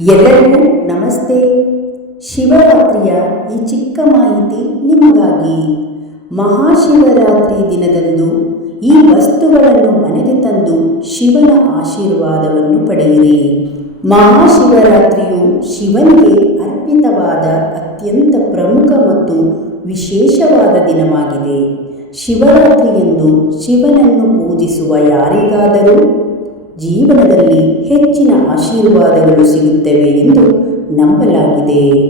ಎಲ್ಲರಿಗೂ ನಮಸ್ತೆ. ಶಿವರಾತ್ರಿಯ ಈ ಚಿಕ್ಕ ಮಾಹಿತಿ ನಿಮಗಾಗಿ. ಮಹಾಶಿವರಾತ್ರಿ ದಿನದಂದು ಈ ವಸ್ತುಗಳನ್ನು ಮನೆಗೆ ತಂದು ಶಿವನ ಆಶೀರ್ವಾದವನ್ನು ಪಡೆಯಿರಿ. ಮಹಾಶಿವರಾತ್ರಿಯು ಶಿವನಿಗೆ ಅರ್ಪಿತವಾದ ಅತ್ಯಂತ ಪ್ರಮುಖ ಮತ್ತು ವಿಶೇಷವಾದ ದಿನವಾಗಿದೆ. ಶಿವರಾತ್ರಿಯಂದು ಶಿವನನ್ನು ಪೂಜಿಸುವ ಯಾರಿಗಾದರೂ ಜೀವನದಲ್ಲಿ ಹೆಚ್ಚಿನ ಆಶೀರ್ವಾದಗಳು ಸಿಗುತ್ತವೆ ಎಂದು ನಂಬಲಾಗಿದೆ.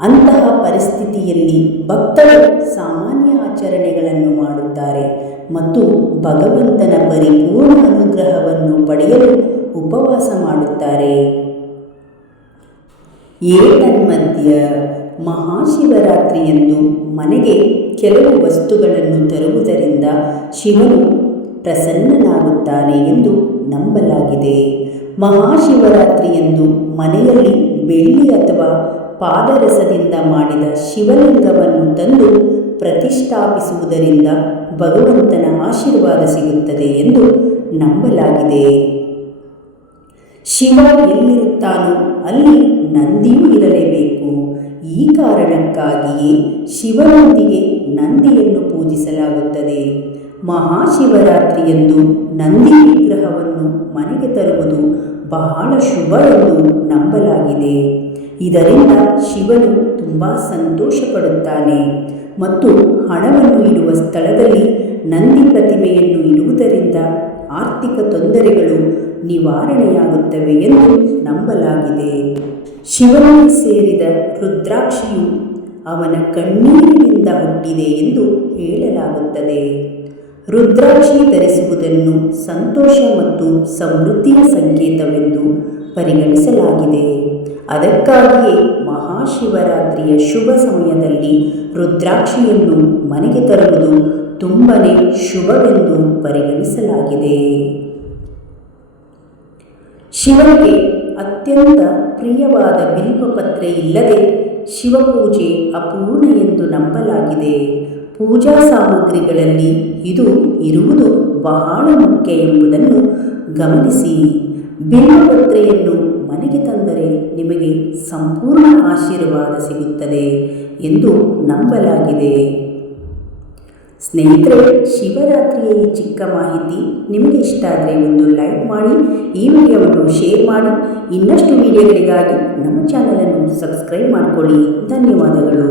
ಅಂತಹ ಪರಿಸ್ಥಿತಿಯಲ್ಲಿ ಭಕ್ತರು ಸಾಮಾನ್ಯ ಆಚರಣೆಗಳನ್ನು ಮಾಡುತ್ತಾರೆ ಮತ್ತು ಭಗವಂತನ ಪರಿಪೂರ್ಣ ಅನುಗ್ರಹವನ್ನು ಪಡೆಯಲು ಉಪವಾಸ ಮಾಡುತ್ತಾರೆ. ಏತನ್ಮಧ್ಯ ಮಹಾಶಿವರಾತ್ರಿಯಂದು ಮನೆಗೆ ಕೆಲವು ವಸ್ತುಗಳನ್ನು ತರುವುದರಿಂದ ಶಿವನು ಪ್ರಸನ್ನನಾಗುತ್ತಾನೆ ಎಂದು ನಂಬಲಾಗಿದೆ. ಮಹಾಶಿವರಾತ್ರಿಯಂದು ಮನೆಯಲ್ಲಿ ಬೆಳ್ಳಿ ಅಥವಾ ಪಾದರಸದಿಂದ ಮಾಡಿದ ಶಿವಲಿಂಗವನ್ನು ತಂದು ಪ್ರತಿಷ್ಠಾಪಿಸುವುದರಿಂದ ಭಗವಂತನ ಆಶೀರ್ವಾದ ಸಿಗುತ್ತದೆ ಎಂದು ನಂಬಲಾಗಿದೆ. ಶಿವ ಎಲ್ಲಿರುತ್ತಾನೋ ಅಲ್ಲಿ ನಂದಿಯೂ ಇರಲೇಬೇಕು. ಈ ಕಾರಣಕ್ಕಾಗಿಯೇ ಶಿವನೊಂದಿಗೆ ನಂದಿಯನ್ನು ಪೂಜಿಸಲಾಗುತ್ತದೆ. ಮಹಾಶಿವರಾತ್ರಿಯಂದು ನಂದಿ ವಿಗ್ರಹವನ್ನು ಮನೆಗೆ ತರುವುದು ಬಹಳ ಶುಭ ಎಂದು ನಂಬಲಾಗಿದೆ. ಇದರಿಂದ ಶಿವನು ತುಂಬ ಸಂತೋಷ ಪಡುತ್ತಾನೆ ಮತ್ತು ಹಣವನ್ನು ಇಡುವ ಸ್ಥಳದಲ್ಲಿ ನಂದಿ ಪ್ರತಿಮೆಯನ್ನು ಇಡುವುದರಿಂದ ಆರ್ಥಿಕ ತೊಂದರೆಗಳು ನಿವಾರಣೆಯಾಗುತ್ತವೆ ಎಂದು ನಂಬಲಾಗಿದೆ. ಶಿವನಿಗೆ ಸೇರಿದ ರುದ್ರಾಕ್ಷಿಯು ಅವನ ಕಣ್ಣೀರಿನಿಂದ ಹುಟ್ಟಿದೆ ಎಂದು ಹೇಳಲಾಗುತ್ತದೆ. ರುದ್ರಾಕ್ಷಿ ಧರಿಸುವುದನ್ನು ಸಂತೋಷ ಮತ್ತು ಸಮೃದ್ಧಿಯ ಸಂಕೇತವೆಂದು ಪರಿಗಣಿಸಲಾಗಿದೆ. ಅದಕ್ಕಾಗಿಯೇ ಮಹಾಶಿವರಾತ್ರಿಯ ಶುಭ ಸಮಯದಲ್ಲಿ ರುದ್ರಾಕ್ಷಿಯನ್ನು ಮನೆಗೆ ತರುವುದು ತುಂಬನೇ ಶುಭವೆಂದು ಪರಿಗಣಿಸಲಾಗಿದೆ. ಶಿವನಿಗೆ ಅತ್ಯಂತ ಪ್ರಿಯವಾದ ಬಿಲ್ವಪತ್ರೆ ಇಲ್ಲದೆ ಶಿವಪೂಜೆ ಅಪೂರ್ಣ ಎಂದು ನಂಬಲಾಗಿದೆ. ಪೂಜಾ ಸಾಮಗ್ರಿಗಳಲ್ಲಿ ಇದು ಇರುವುದು ಬಹಳ ಮುಖ್ಯ ಎಂಬುದನ್ನು ಗಮನಿಸಿ. ಬಿಲ್ವಪತ್ರೆಯನ್ನು ಮನೆಗೆ ತಂದರೆ ನಿಮಗೆ ಸಂಪೂರ್ಣ ಆಶೀರ್ವಾದ ಸಿಗುತ್ತದೆ ಎಂದು ನಂಬಲಾಗಿದೆ. ಸ್ನೇಹಿತರೆ, ಶಿವರಾತ್ರಿಯ ಈ ಚಿಕ್ಕ ಮಾಹಿತಿ ನಿಮಗೆ ಇಷ್ಟ ಆದರೆ ಒಂದು ಲೈಕ್ ಮಾಡಿ, ಈ ವಿಡಿಯೋವನ್ನು ಶೇರ್ ಮಾಡಿ. ಇನ್ನಷ್ಟು ವಿಡಿಯೋಗಳಿಗಾಗಿ ನಮ್ಮ ಚಾನಲನ್ನು ಸಬ್ಸ್ಕ್ರೈಬ್ ಮಾಡಿಕೊಳ್ಳಿ. ಧನ್ಯವಾದಗಳು.